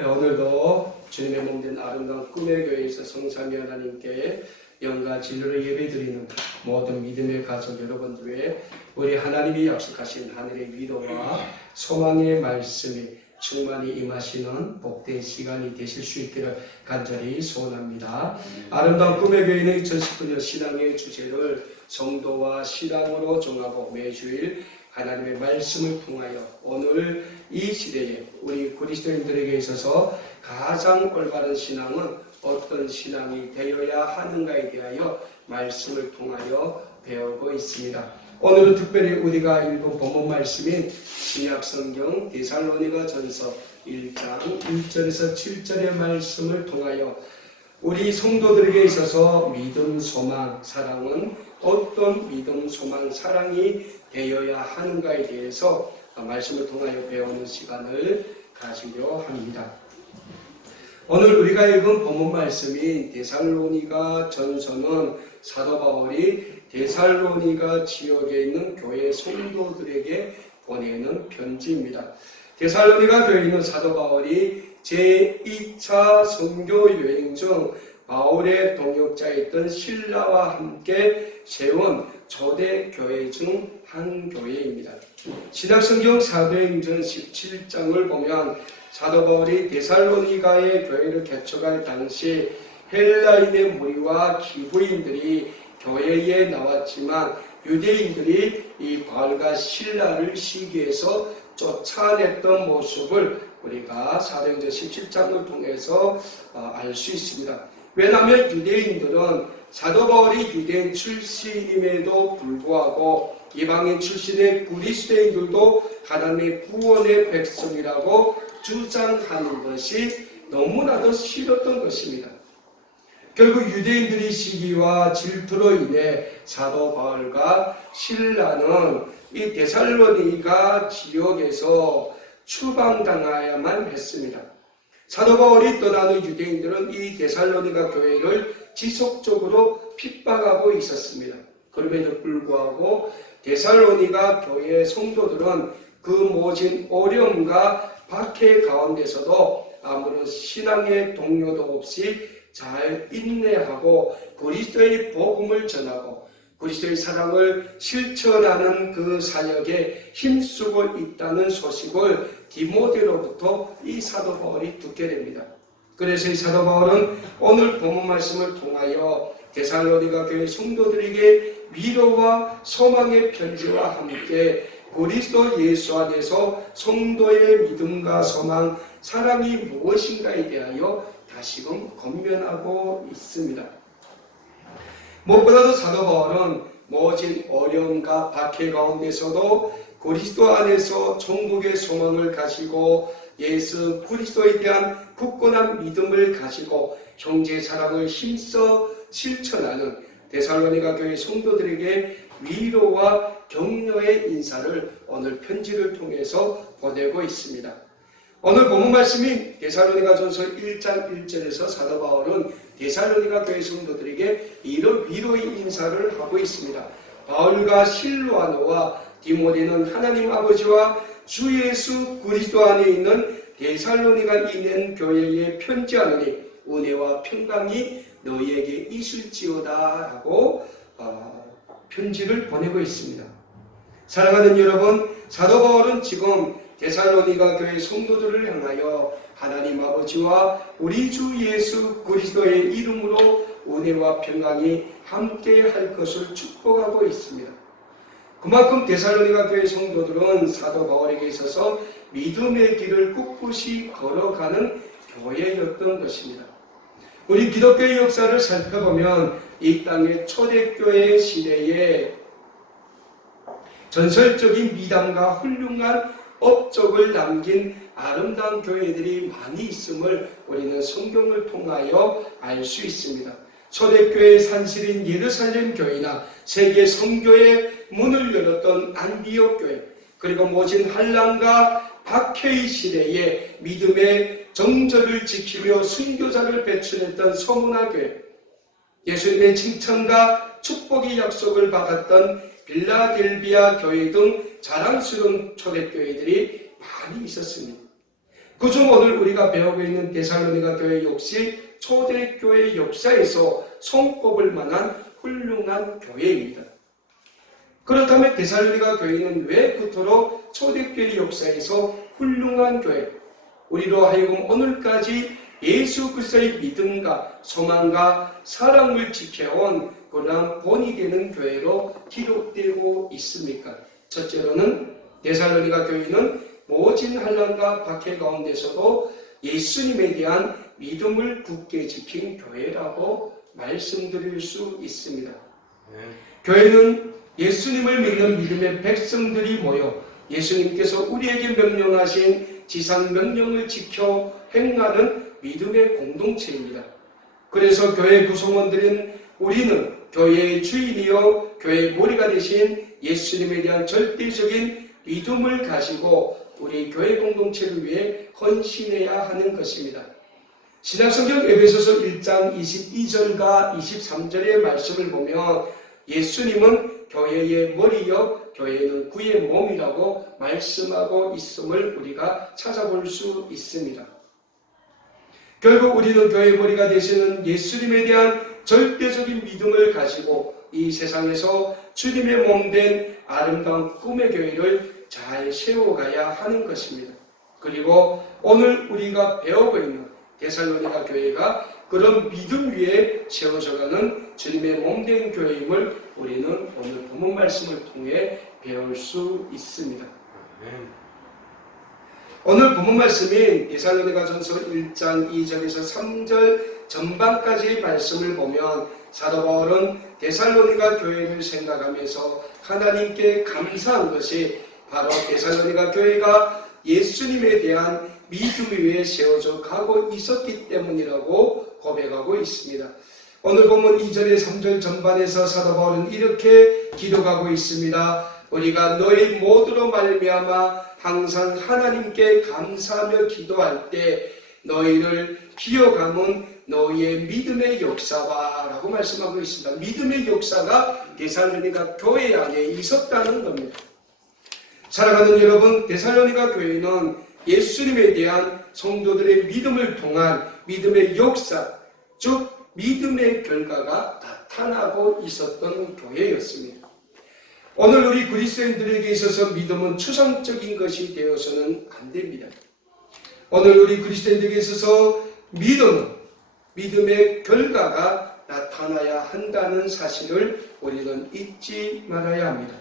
네, 오늘도 주님의 몸된 아름다운 꿈의 교회에서 성삼위 하나님께 영과 진리로 예배드리는 모든 믿음의 가족 여러분들의 우리 하나님이 약속하신 하늘의 위로와 소망의 말씀이 충만히 임하시는 복된 시간이 되실 수 있기를 간절히 소원합니다. 아름다운 꿈의 교회는 2019년 신앙의 주제를 성도와 신앙으로 정하고 매주일 하나님의 말씀을 통하여 오늘 이 시대에 우리 그리스도인들에게 있어서 가장 올바른 신앙은 어떤 신앙이 되어야 하는가에 대하여 말씀을 통하여 배우고 있습니다. 오늘은 특별히 우리가 읽은 본문 말씀인 신약성경 데살로니가 전서 1장 1절에서 7절의 말씀을 통하여 우리 성도들에게 있어서 믿음, 소망, 사랑은 어떤 믿음, 소망, 사랑이 되어야 하는가에 대해서 말씀을 통하여 배우는 시간을 가지려 합니다. 오늘 우리가 읽은 본문 말씀인 데살로니가 전서는 사도 바울이 데살로니가 지역에 있는 교회 성도들에게 보내는 편지입니다. 데살로니가 교회에 있는 사도 바울이 제2차 선교 여행 중 바울의 동역자였던 실라와 함께 세운 초대 교회 중 한 교회입니다. 신약성경 사도행전 17장을 보면 사도 바울이 데살로니가의 교회를 개척할 당시 헬라인의 무리와 기부인들이 교회에 나왔지만 유대인들이 이 바울과 실라를 시기해서 쫓아냈던 모습을 우리가 사도행전 17장을 통해서 알 수 있습니다. 왜냐하면 유대인들은 사도 바울이 유대인 출신임에도 불구하고 이방인 출신의 그리스도인들도 하나님의 구원의 백성이라고 주장하는 것이 너무나도 싫었던 것입니다. 결국 유대인들의 시기와 질투로 인해 사도 바울과 실라는 이 데살로니가 지역에서 추방당하여야만 했습니다. 사도 바울이 떠나는 유대인들은 이 데살로니가 교회를 지속적으로 핍박하고 있었습니다. 그럼에도 불구하고 데살로니가 교회 성도들은 그 모진 어려움과 박해 가운데서도 아무런 신앙의 동요도 없이 잘 인내하고 그리스도의 복음을 전하고 그리스도의 사랑을 실천하는 그 사역에 힘쓰고 있다는 소식을 디모데로부터 이 사도 바울이 듣게 됩니다. 그래서 이 사도 바울은 오늘 본문 말씀을 통하여 데살로니가 교회 성도들에게 위로와 소망의 편지와 함께 그리스도 예수 안에서 성도의 믿음과 소망, 사랑이 무엇인가에 대하여 다시금 권면하고 있습니다. 무엇보다도 사도 바울은 모진 어려움과 박해 가운데서도 그리스도 안에서 천국의 소망을 가지고 예수 그리스도에 대한 굳건한 믿음을 가지고 형제 사랑을 힘써 실천하는 데살로니가 교회 성도들에게 위로와 격려의 인사를 오늘 편지를 통해서 보내고 있습니다. 오늘 본문 말씀인 데살로니가 전서 1장 1절에서 사도 바울은 데살로니가 교회 성도들에게 이런 위로의 인사를 하고 있습니다. 바울과 실로아노와 디모데는 하나님 아버지와 주 예수 그리스도 안에 있는 데살로니가 있는 교회에 편지하노니 은혜와 평강이 너희에게 있을지어다 라고 편지를 보내고 있습니다. 사랑하는 여러분, 사도 바울은 지금 데살로니가 교회 성도들을 향하여 하나님 아버지와 우리 주 예수 그리스도의 이름으로 은혜와 평강이 함께 할 것을 축복하고 있습니다. 그만큼 데살로니가 교회 성도들은 사도 바울에게 있어서 믿음의 길을 꿋꿋이 걸어가는 교회였던 것입니다. 우리 기독교의 역사를 살펴보면 이 땅의 초대교회 시대에 전설적인 미담과 훌륭한 업적을 남긴 아름다운 교회들이 많이 있음을 우리는 성경을 통하여 알 수 있습니다. 초대교회의 산실인 예루살렘 교회나 세계 선교의 문을 열었던 안디옥 교회, 그리고 모진 환난과 박해의 시대에 믿음의 정절을 지키며 순교자를 배출했던 서문화 교회, 예수님의 칭찬과 축복의 약속을 받았던 빌라델비아 교회 등 자랑스러운 초대교회들이 많이 있었습니다. 그중 오늘 우리가 배우고 있는 데살로니가 교회 역시 초대교회 역사에서 손꼽을 만한 훌륭한 교회입니다. 그렇다면 데살로니가 교회는 왜 그토록 초대교회 역사에서 훌륭한 교회, 우리로 하여금 오늘까지 예수 그리스도의 믿음과 소망과 사랑을 지켜온 그러한 본이 되는 교회로 기록되고 있습니까? 첫째로는 데살로니가 교회는 모진 환난과 박해 가운데서도 예수님에 대한 믿음을 굳게 지킨 교회라고 말씀드릴 수 있습니다. 교회는 예수님을 믿는 믿음의 백성들이 모여 예수님께서 우리에게 명령하신 지상 명령을 지켜 행하는 믿음의 공동체입니다. 그래서 교회 구성원들은 우리는 교회의 주인이요 교회의 머리가 되신 예수님에 대한 절대적인 믿음을 가지고 우리 교회 공동체를 위해 헌신해야 하는 것입니다. 신약성경 에베소서 1장 22절과 23절의 말씀을 보면 예수님은 교회의 머리요 교회는 그의 몸이라고 말씀하고 있음을 우리가 찾아볼 수 있습니다. 결국 우리는 교회의 머리가 되시는 예수님에 대한 절대적인 믿음을 가지고 이 세상에서 주님의 몸된 아름다운 꿈의 교회를 잘 세워가야 하는 것입니다. 그리고 오늘 우리가 배우고 있는 데살로니가 교회가 그런 믿음 위에 세워져가는 주님의 몸된 교회임을 우리는 오늘 본문 말씀을 통해 배울 수 있습니다. 오늘 본문 말씀인 데살로니가전서 1장 2절에서 3절 전반까지의 말씀을 보면 사도 바울은 데살로니가 교회를 생각하면서 하나님께 감사한 것이 바로 데살로니가 교회가 예수님에 대한 믿음 위에 세워져 가고 있었기 때문이라고 고백하고 있습니다. 오늘 본문 2절에 3절 전반에서 사도 바울은 이렇게 기도하고 있습니다. 우리가 너희 모두로 말미암아 항상 하나님께 감사하며 기도할 때 너희를 기억함은 너희의 믿음의 역사와 라고 말씀하고 있습니다. 믿음의 역사가 데살로니가 교회 안에 있었다는 겁니다. 사랑하는 여러분, 데살로니가 교회는 예수님에 대한 성도들의 믿음을 통한 믿음의 역사, 즉 믿음의 결과가 나타나고 있었던 교회였습니다. 오늘 우리 그리스도인들에게 있어서 믿음은 추상적인 것이 되어서는 안 됩니다. 오늘 우리 그리스도인들에게 있어서 믿음은 믿음의 결과가 나타나야 한다는 사실을 우리는 잊지 말아야 합니다.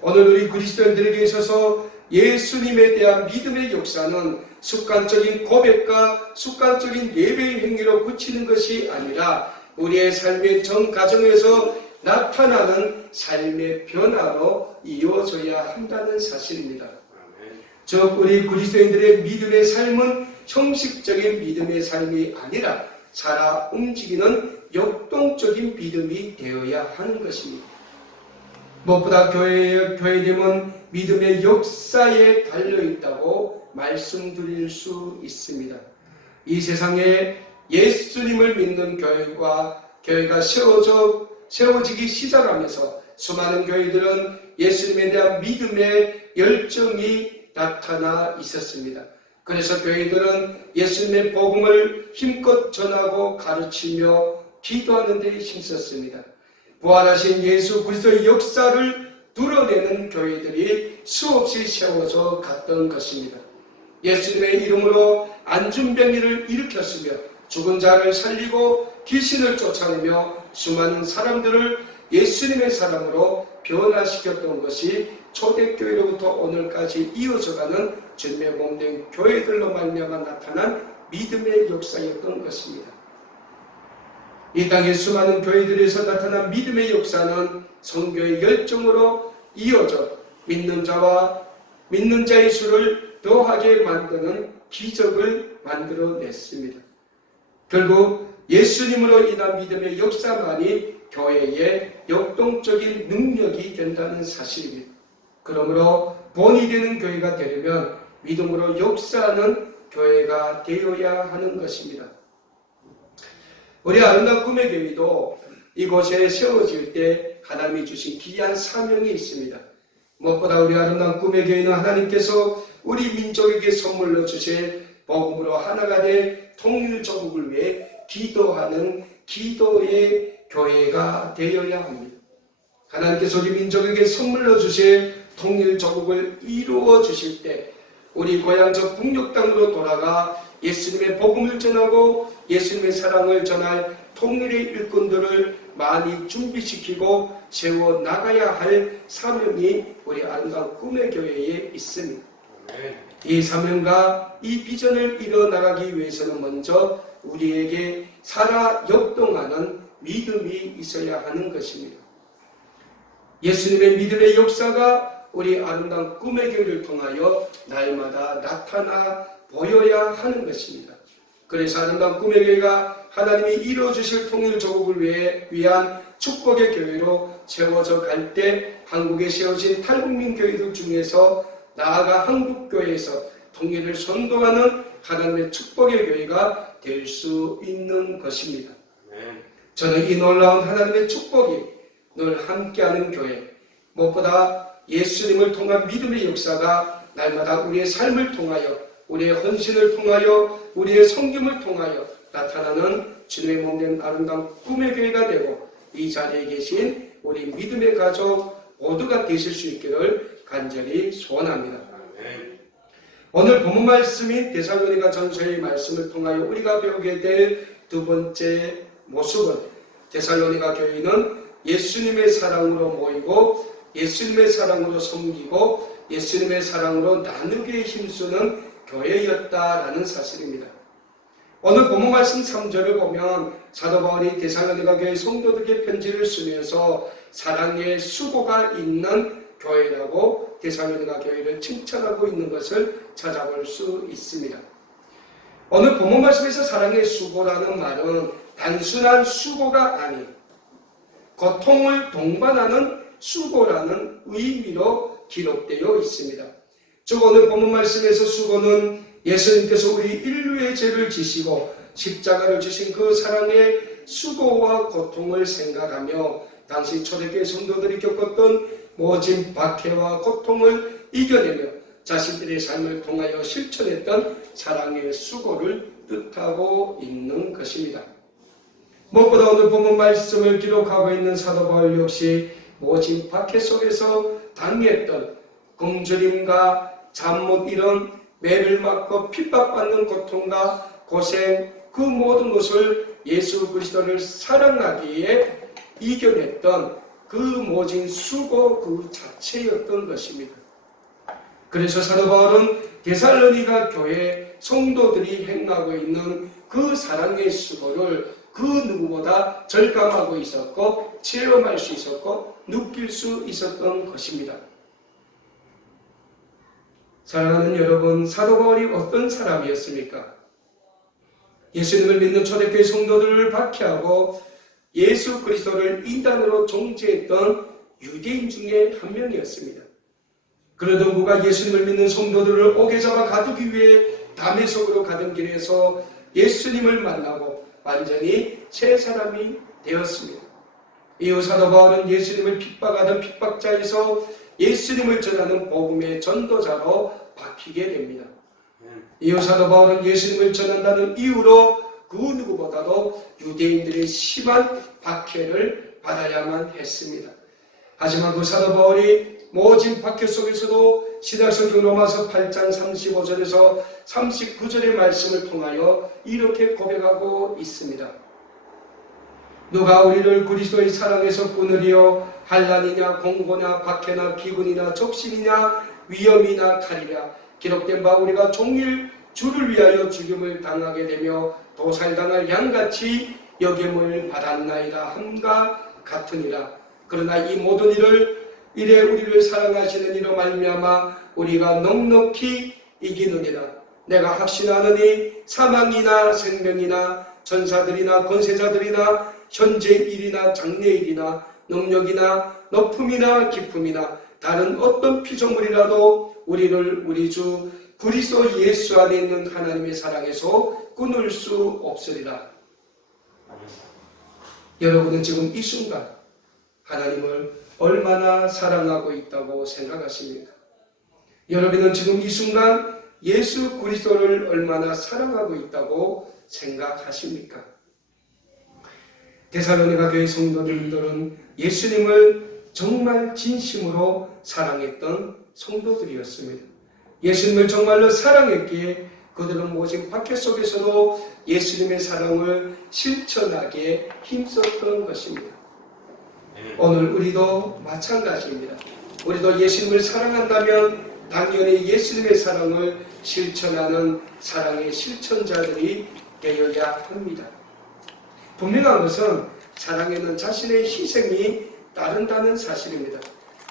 오늘 우리 그리스도인들에게 있어서 예수님에 대한 믿음의 역사는 습관적인 고백과 습관적인 예배의 행위로 그치는 것이 아니라 우리의 삶의 전 가정에서 나타나는 삶의 변화로 이어져야 한다는 사실입니다. 즉 우리 그리스도인들의 믿음의 삶은 형식적인 믿음의 삶이 아니라 살아 움직이는 역동적인 믿음이 되어야 하는 것입니다. 무엇보다 교회됨은 믿음의 역사에 달려있다고 말씀드릴 수 있습니다. 이 세상에 예수님을 믿는 교회가 세워지기 시작하면서 수많은 교회들은 예수님에 대한 믿음의 열정이 나타나 있었습니다. 그래서 교회들은 예수님의 복음을 힘껏 전하고 가르치며 기도하는 데 힘썼습니다. 부활하신 예수 그리스도의 역사를 드러내는 교회들이 수없이 세워져 갔던 것입니다. 예수님의 이름으로 안중병이를 일으켰으며 죽은 자를 살리고 귀신을 쫓아내며 수많은 사람들을 예수님의 사람으로 변화시켰던 것이 초대교회로부터 오늘까지 이어져가는 주님의 몸된 교회들로 말미암아 나타난 믿음의 역사였던 것입니다. 이 땅의 수많은 교회들에서 나타난 믿음의 역사는 선교의 열정으로 이어져 믿는 자의 수를 더하게 만드는 기적을 만들어냈습니다. 결국 예수님으로 인한 믿음의 역사만이 교회의 역동적인 능력이 된다는 사실입니다. 그러므로 본이 되는 교회가 되려면 믿음으로 역사하는 교회가 되어야 하는 것입니다. 우리 아름다운 꿈의 교회도 이곳에 세워질 때 하나님이 주신 귀한 사명이 있습니다. 무엇보다 우리 아름다운 꿈의 교회는 하나님께서 우리 민족에게 선물로 주실 복음으로 하나가 될 통일조국을 위해 기도하는 기도의 교회가 되어야 합니다. 하나님께서 우리 민족에게 선물로 주실 통일조국을 이루어 주실 때 우리 고향 저 북녘 땅으로 돌아가 예수님의 복음을 전하고 예수님의 사랑을 전할 통일의 일꾼들을 많이 준비시키고 세워나가야 할 사명이 우리 아름다운 꿈의 교회에 있습니다. 이 사명과 이 비전을 이뤄나가기 위해서는 먼저 우리에게 살아 역동하는 믿음이 있어야 하는 것입니다. 예수님의 믿음의 역사가 우리 아름다운 꿈의 교회를 통하여 날마다 나타나 보여야 하는 것입니다. 그래서 아름다운 꿈의 교회가 하나님이 이루어주실 통일조국을 위한 축복의 교회로 세워져 갈 때 한국에 세워진 탈북민 교회들 중에서 나아가 한국교회에서 통일을 선도하는 하나님의 축복의 교회가 될 수 있는 것입니다. 저는 이 놀라운 하나님의 축복이 늘 함께하는 교회, 무엇보다 예수님을 통한 믿음의 역사가 날마다 우리의 삶을 통하여, 우리의 헌신을 통하여, 우리의 섬김을 통하여 나타나는 주님의 몸된 아름다운 꿈의 교회가 되고 이 자리에 계신 우리 믿음의 가족 모두가 되실 수 있기를 간절히 소원합니다. 오늘 본문 말씀인 데살로니가 전서의 말씀을 통하여 우리가 배우게 될 두 번째 모습은 데살로니가 교회는 예수님의 사랑으로 모이고 예수님의 사랑으로 섬기고 예수님의 사랑으로 나누기에 힘쓰는 교회였다라는 사실입니다. 오늘 본문 말씀 3절을 보면 사도 바울이 데살로니가 교회 성도들에게 편지를 쓰면서 사랑의 수고가 있는 교회라고 데살로니가 교회를 칭찬하고 있는 것을 찾아볼 수 있습니다. 오늘 본문 말씀에서 사랑의 수고라는 말은 단순한 수고가 아닌 고통을 동반하는 수고라는 의미로 기록되어 있습니다. 즉 오늘 본문 말씀에서 수고는 예수님께서 우리 인류의 죄를 지시고 십자가를 주신 그 사랑의 수고와 고통을 생각하며 당시 초대교회 성도들이 겪었던 모진 박해와 고통을 이겨내며 자신들의 삶을 통하여 실천했던 사랑의 수고를 뜻하고 있는 것입니다. 무엇보다 오늘 본문 말씀을 기록하고 있는 사도 바울 역시 모진 박해 속에서 당했던 굶주림과 잠 못 이룬 매를 맞고 핍박받는 고통과 고생 그 모든 것을 예수 그리스도를 사랑하기에 이겨냈던 그 모진 수고 그 자체였던 것입니다. 그래서 사도 바울은 데살로니가 교회 성도들이 행하고 있는 그 사랑의 수고를 그 누구보다 절감하고 있었고 체험할 수 있었고 느낄 수 있었던 것입니다. 사랑하는 여러분, 사도 바울이 어떤 사람이었습니까? 예수님을 믿는 초대교회 성도들을 박해하고 예수 그리스도를 이단으로 정죄했던 유대인 중에 한 명이었습니다. 그러던 그가 예수님을 믿는 성도들을 옥에 잡아 가두기 위해 다메섹으로 가던 길에서 예수님을 만나고 완전히 새 사람이 되었습니다. 이후 사도 바울은 예수님을 핍박하던 핍박자에서 예수님을 전하는 복음의 전도자로 바뀌게 됩니다. 이후 사도 바울은 예수님을 전한다는 이유로 그 누구보다도 유대인들의 심한 박해를 받아야만 했습니다. 하지만 그 사도 바울이 모진 박해 속에서도 신약성경 로마서 8장 35절에서 39절의 말씀을 통하여 이렇게 고백하고 있습니다. 누가 우리를 그리스도의 사랑에서 끊으리요 환난이냐 공고나 박해나 기근이나 적신이냐 위험이나 칼이라 기록된 바 우리가 종일 주를 위하여 죽임을 당하게 되며 도살당할 양같이 여김을 받았나이다 함과 같으니라. 그러나 이 모든 일을 이래 우리를 사랑하시는 이로 말미암아 우리가 넉넉히 이기느니라. 내가 확신하느니 사망이나 생명이나 전사들이나 권세자들이나 현재 일이나 장래 일이나 능력이나 높음이나 깊음이나 다른 어떤 피조물이라도 우리를 우리 주 그리스도 예수 안에 있는 하나님의 사랑에서 끊을 수 없으리라. 여러분은 지금 이 순간 하나님을 얼마나 사랑하고 있다고 생각하십니까? 여러분은 지금 이 순간 예수 그리스도를 얼마나 사랑하고 있다고 생각하십니까? 데살로니가 교회 성도들은 예수님을 정말 진심으로 사랑했던 성도들이었습니다. 예수님을 정말로 사랑했기에 그들은 모진 박해 속에서도 예수님의 사랑을 실천하기에 힘썼던 것입니다. 오늘 우리도 마찬가지입니다. 우리도 예수님을 사랑한다면 당연히 예수님의 사랑을 실천하는 사랑의 실천자들이 되어야 합니다. 분명한 것은 사랑에는 자신의 희생이 따른다는 사실입니다.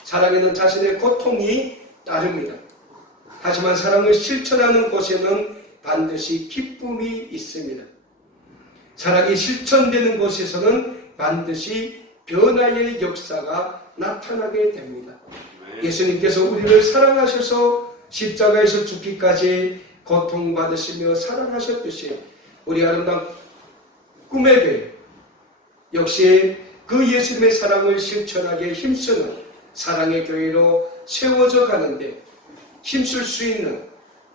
사랑에는 자신의 고통이 따릅니다. 하지만 사랑을 실천하는 곳에는 반드시 기쁨이 있습니다. 사랑이 실천되는 곳에서는 반드시 변화의 역사가 나타나게 됩니다. 예수님께서 우리를 사랑하셔서 십자가에서 죽기까지 고통받으시며 사랑하셨듯이 우리 아름다운 꿈의 교회 역시 그 예수님의 사랑을 실천하기에 힘쓰는 사랑의 교회로 세워져 가는데 힘쓸 수 있는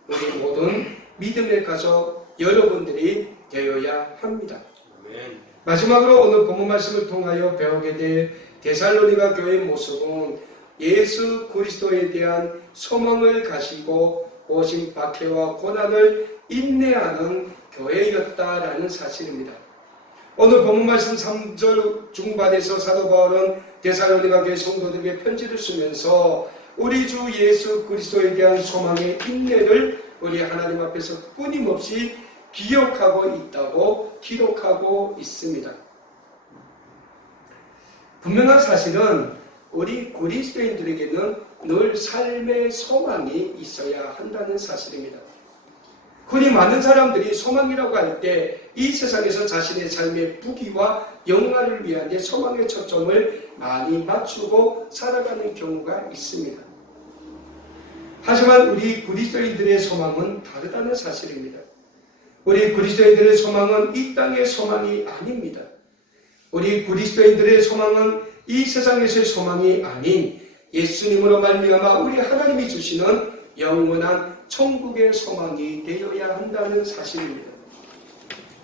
우리 모든 믿음의 가족 여러분들이 되어야 합니다. 마지막으로 오늘 본문 말씀을 통하여 배우게 될 데살로니가 교회의 모습은 예수 그리스도에 대한 소망을 가지고 오신 박해와 고난을 인내하는 교회였다라는 사실입니다. 오늘 본문 말씀 3절 중반에서 사도 바울은 데살로니가 교회 성도들에게 편지를 쓰면서 우리 주 예수 그리스도에 대한 소망의 인내를 우리 하나님 앞에서 끊임없이 기억하고 있다고 기록하고 있습니다. 분명한 사실은 우리 그리스도인들에게는 늘 삶의 소망이 있어야 한다는 사실입니다. 흔히 많은 사람들이 소망이라고 할 때 이 세상에서 자신의 삶의 부귀와 영화를 위한 소망의 초점을 많이 맞추고 살아가는 경우가 있습니다. 하지만 우리 그리스도인들의 소망은 다르다는 사실입니다. 우리 그리스도인들의 소망은 이 땅의 소망이 아닙니다. 우리 그리스도인들의 소망은 이 세상에서의 소망이 아닌 예수님으로 말미암아 우리 하나님이 주시는 영원한 천국의 소망이 되어야 한다는 사실입니다.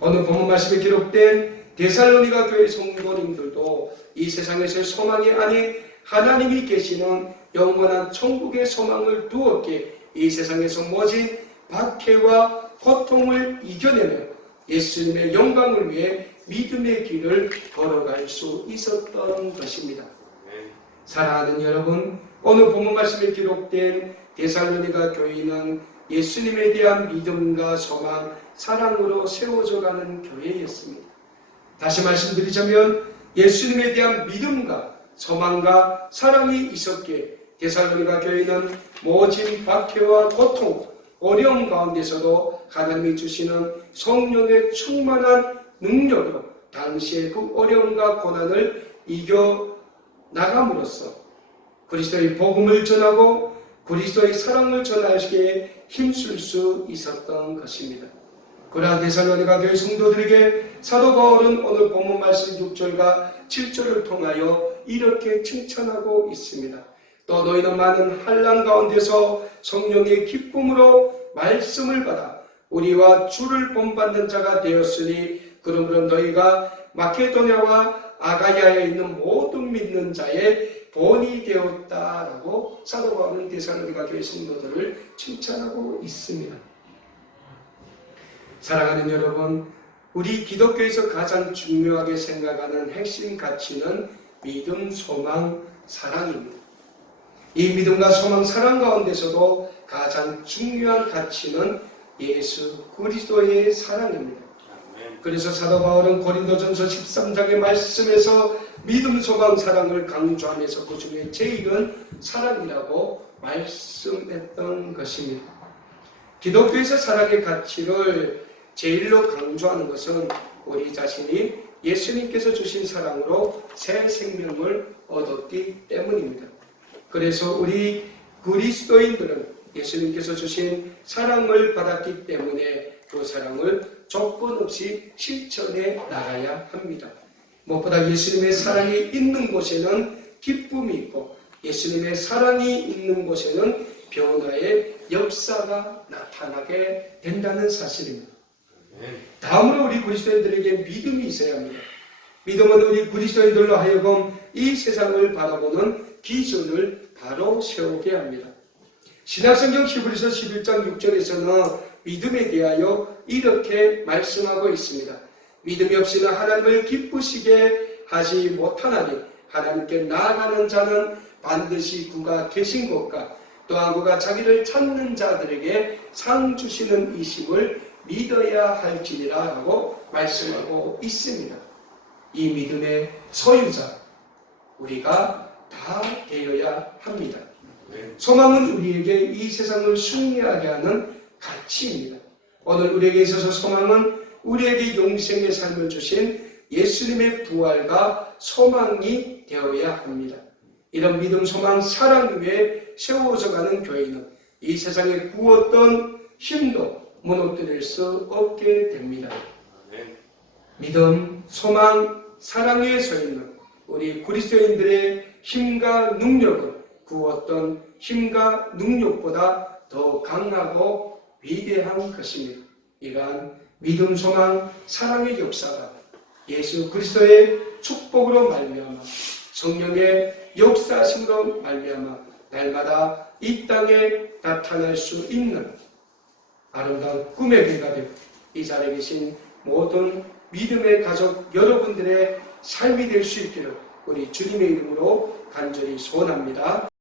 오늘 본문 말씀에 기록된 데살로니가 교회 성도님들도 이 세상에서의 소망이 아닌 하나님이 계시는 영원한 천국의 소망을 두었기에 이 세상에서 모진 박해와 고통을 이겨내며 예수님의 영광을 위해 믿음의 길을 걸어갈 수 있었던 것입니다. 사랑하는 여러분, 오늘 본문 말씀에 기록된 데살로니가 교회는 예수님에 대한 믿음과 소망, 사랑으로 세워져가는 교회였습니다. 다시 말씀드리자면 예수님에 대한 믿음과 소망과 사랑이 있었기에 데살로니가 교회는 모진 박해와 고통, 어려움 가운데서도 하나님이 주시는 성령의 충만한 능력으로 당시의 그 어려움과 고난을 이겨 나감으로써 그리스도의 복음을 전하고 그리스도의 사랑을 전하기에 힘쓸 수 있었던 것입니다. 그러한 데살로니가 교회 성도들에게 사도 바울은 오늘 본문 말씀 6절과 7절을 통하여 이렇게 칭찬하고 있습니다. 또 너희는 많은 환난 가운데서 성령의 기쁨으로 말씀을 받아 우리와 주를 본받는 자가 되었으니 그러므로 너희가 마케도냐와 아가야에 있는 모든 믿는 자의 본이 되었다라고 사도 바울은 데살로니가 교회 성도들을 칭찬하고 있습니다. 사랑하는 여러분, 우리 기독교에서 가장 중요하게 생각하는 핵심 가치는 믿음, 소망, 사랑입니다. 이 믿음과 소망, 사랑 가운데서도 가장 중요한 가치는 예수 그리스도의 사랑입니다. 그래서 사도 바울은 고린도전서 13장의 말씀에서 믿음, 소망, 사랑을 강조하면서 그 중에 제일은 사랑이라고 말씀했던 것입니다. 기독교에서 사랑의 가치를 제일로 강조하는 것은 우리 자신이 예수님께서 주신 사랑으로 새 생명을 얻었기 때문입니다. 그래서 우리 그리스도인들은 예수님께서 주신 사랑을 받았기 때문에 그 사랑을 조건 없이 실천해 나가야 합니다. 무엇보다 예수님의 사랑이 있는 곳에는 기쁨이 있고 예수님의 사랑이 있는 곳에는 변화의 역사가 나타나게 된다는 사실입니다. 다음으로 우리 그리스도인들에게 믿음이 있어야 합니다. 믿음은 우리 그리스도인들로 하여금 이 세상을 바라보는 기준을 바로 세우게 합니다. 신약성경 히브리서 11장 6절에서는 믿음에 대하여 이렇게 말씀하고 있습니다. 믿음이 없이는 하나님을 기쁘시게 하지 못하나니 하나님께 나아가는 자는 반드시 그가 계신 것과 또한 그가 자기를 찾는 자들에게 상 주시는 이심을 믿어야 할지니라 라고 말씀하고 있습니다. 이 믿음의 소유자 우리가 다 되어야 합니다. 소망은 우리에게 이 세상을 승리하게 하는 가치입니다. 오늘 우리에게 있어서 소망은 우리에게 영생의 삶을 주신 예수님의 부활과 소망이 되어야 합니다. 이런 믿음, 소망, 사랑 위에 세워져 가는 교회는 이 세상에 구었던 힘도 무너뜨릴 수 없게 됩니다. 믿음, 소망, 사랑 위에 서 있는 우리 그리스도인들의 힘과 능력은 그 어떤 힘과 능력보다 더 강하고 위대한 것입니다. 이러한 믿음, 소망, 사랑의 역사가 예수 그리스도의 축복으로 말미암아 성령의 역사심으로 말미암아 날마다 이 땅에 나타날 수 있는 아름다운 꿈의 배가 되고 이 자리에 계신 모든 믿음의 가족 여러분들의 삶이 될 수 있기를 우리 주님의 이름으로 간절히 소원합니다.